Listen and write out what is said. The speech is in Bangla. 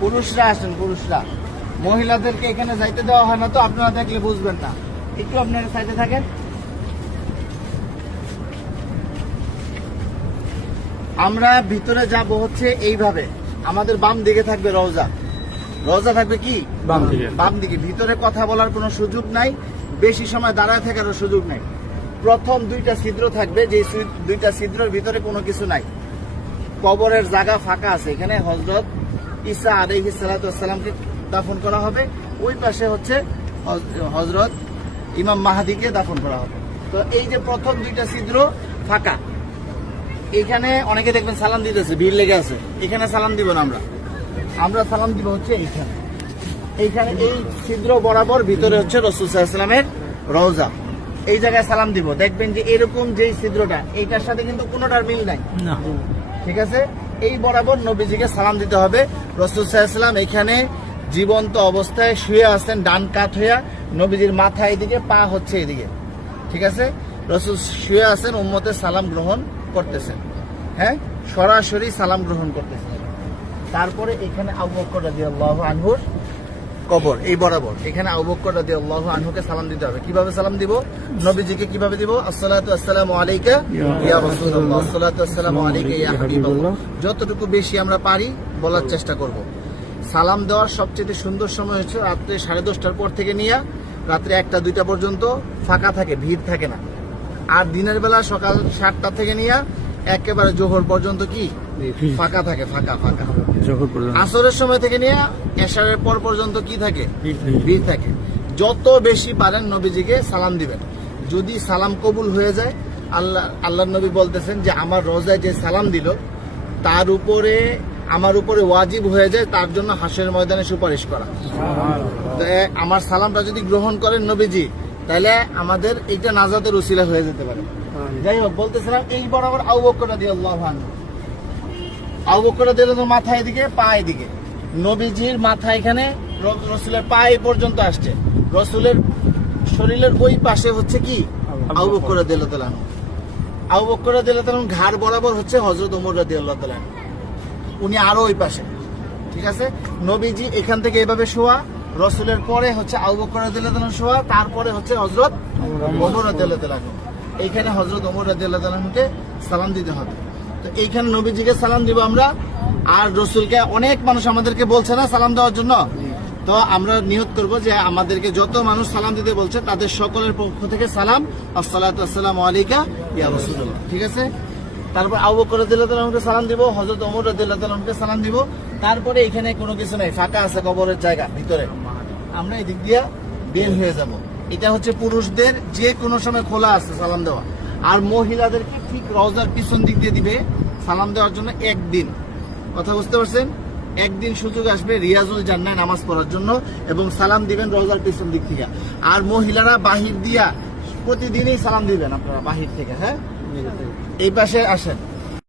পুরুষরা আসেন, পুরুষরা। মহিলাদেরকে এখানে যাইতে দেওয়া হয় না, তো আপনারা দেখলে বুঝবেন না। একটু আপনারা সাইডে থাকেন। আমরা ভিতরে যাব হচ্ছে এইভাবে। আমাদের বাম দিকে থাকবে রওজা। রওজা থাকবে কি বাম দিকে। ভিতরে কথা বলার কোনো সুযোগ নাই, বেশি সময় দাঁড়ায় থাকারও সুযোগ নাই। প্রথম দুইটা ছিদ্র থাকবে, যে দুইটা ছিদ্রের ভিতরে কোনো কিছু নাই। কবরের জায়গা ফাঁকা আছে। এখানে হযরত ঈসা আলাইহিস সালাতু ওয়াস সালামকে দাফন করা হবে। ওই পাশে হচ্ছে হযরত ইমাম মাহদিকে দাফন করা হবে। তো এই যে প্রথম দুইটা ছিদ্র ফাঁকা, এখানে অনেকে দেখবেন সালাম দিতেছে, ভিড় লেগে আছে। এখানে সালাম দিব না, আমরা সালাম দিব হচ্ছে এইখানে। এইখানে এই ছিদ্র বরাবর ভিতরে হচ্ছে রাসূল সাল্লাল্লাহু আলাইহি ওয়াসাল্লামের রওজা। এই জায়গায় সালাম দিব। দেখবেন যে এরকম যেই ছিদ্রটা, এইটার সাথে কিন্তু কোনোটার মিল নাই, ঠিক আছে? এই বরাবর নবীজিকে সালাম দিতে হবে। রাসূল সাল্লাল্লাহু আলাইহি ওয়াসাল্লাম এখানে জীবন্ত অবস্থায় শুয়ে আছেন, ডান কাত হইয়া। নবীজির মাথা এদিকে, পা হচ্ছে এদিকে, ঠিক আছে? রাসূল শুয়ে আছেন, উম্মতের সালাম গ্রহণ করতেছেন। হ্যাঁ, সরাসরি সালাম গ্রহণ করতেছেন। তারপরে এখানে আবু বকর রাদিয়াল্লাহু আনহুর কবর, এই বরাবর এখানে আবু বকর রাদিয়াল্লাহু আনহুকে সালাম দিতে হবে। কিভাবে সালাম দিব? নবীজিকে কিভাবে দিব? আসসালাতু আসসালামু আলাইকা ইয়া রাসূলুল্লাহ, আসসালাতু আসসালামু আলাইকা ইয়া হাবিবাল্লাহ। যতটুকু বেশি আমরা পারি বলার চেষ্টা করব। সালাম দেওয়ার সবচেয়ে সুন্দর সময় হচ্ছে রাত্রে 10:30টার পর থেকে নিয়ে রাত্রে 1টা-2টা পর্যন্ত ফাঁকা থাকে, ভিড় থাকে না। আর দিনের বেলা সকাল 7টা থেকে নিয়ে একেবারে জোহর পর্যন্ত কি ফাঁকা থাকে, ফাঁকা। আসরের সময় থেকে নিয়ে এশারের পর পর্যন্ত কি থাকে? ভিড় থাকে। যত বেশি পারেন নবীজিকে সালাম দিবেন। যদি সালাম কবুল হয়ে যায়, আল্লাহ নবী বলতেছেন যে আমার রোজায় যে সালাম দিল তার উপরে, আমার উপরে ওয়াজিব হয়ে যায় তার জন্য হাসরের ময়দানে সুপারিশ করা। তো আমার সালামটা যদি গ্রহণ করেন নবীজি, তাহলে আমাদের এইটা নাজাতের উসিলা হয়ে যেতে পারে। যাই হোক, বলতেছিলাম এই বরাবর আবু বকর রাদিয়াল্লাহু আনহু, আবু বকর রাদিয়াল্লাহু আনহু মাথা এদিকে, পা এদিকে। নবীজির মাথা এখানে, রাসূলের পা এই পর্যন্ত আসছে। রাসূলের শরীরের ওই পাশে হচ্ছে কি আবু বকর রাদিয়াল্লাহু তাআলা। আবু বকর রাদিয়াল্লাহু তাআলা ঘাড় বরাবর হচ্ছে হযরত ওমর রাদিয়াল্লাহু তাআলা, উনি আরো ওই পাশে, ঠিক আছে? নবীজি এখান থেকে এইভাবে শোয়া, রাসূলের পরে হচ্ছে আবু বকর রাদিয়াল্লাহু তাআলা শোয়া, তারপরে হচ্ছে হযরত ওমর রাদিয়াল্লাহু তাআলা। এইখানে হযরত ওমর রাদিয়াল্লাহু তাআলাকে সালাম দিতে হবে। তো এইখানে নবীজিকে সালাম দিব আমরা। আর রাসূলকে অনেক মানুষ আমাদেরকে বলছে না সালাম দেওয়ার জন্য, তো আমরা নিয়ত করব যে আমাদেরকে যত মানুষ সালাম দিতে বলছে তাদের সকলের পক্ষ থেকে সালাম, আসসালাতু আসসালামু আলাইকা ইয়া রাসূলুল্লাহ, ঠিক আছে? তারপর আবু বকর রাদিয়াল্লাহু তাআলাকে সালাম দিব, হযরত ওমর রাদিয়াল্লাহু তাআলাকে সালাম দিব। তারপরে এখানে কোনো কিছু নাই, ফাঁকা আছে কবরের জায়গা ভিতরে। আমরা এই দিক দিয়ে বের হয়ে যাব। এটা হচ্ছে পুরুষদের যে কোনো সময় খোলা আছে সালাম দেওয়া। আর মহিলাদেরকে ঠিক রওজার পিছন দিক দিয়ে দিবে সালাম দেওয়ার জন্য একদিন। কথা বুঝতে পারছেন? একদিন সুযোগ আসবে রিয়াজুল জান্নাহ নামাজ পড়ার জন্য, এবং সালাম দিবেন রওজার পিছন দিক থেকে। আর মহিলারা বাহির দিয়া প্রতিদিনই সালাম দিবেন আপনারা বাহির থেকে। হ্যাঁ, এই পাশে আসেন।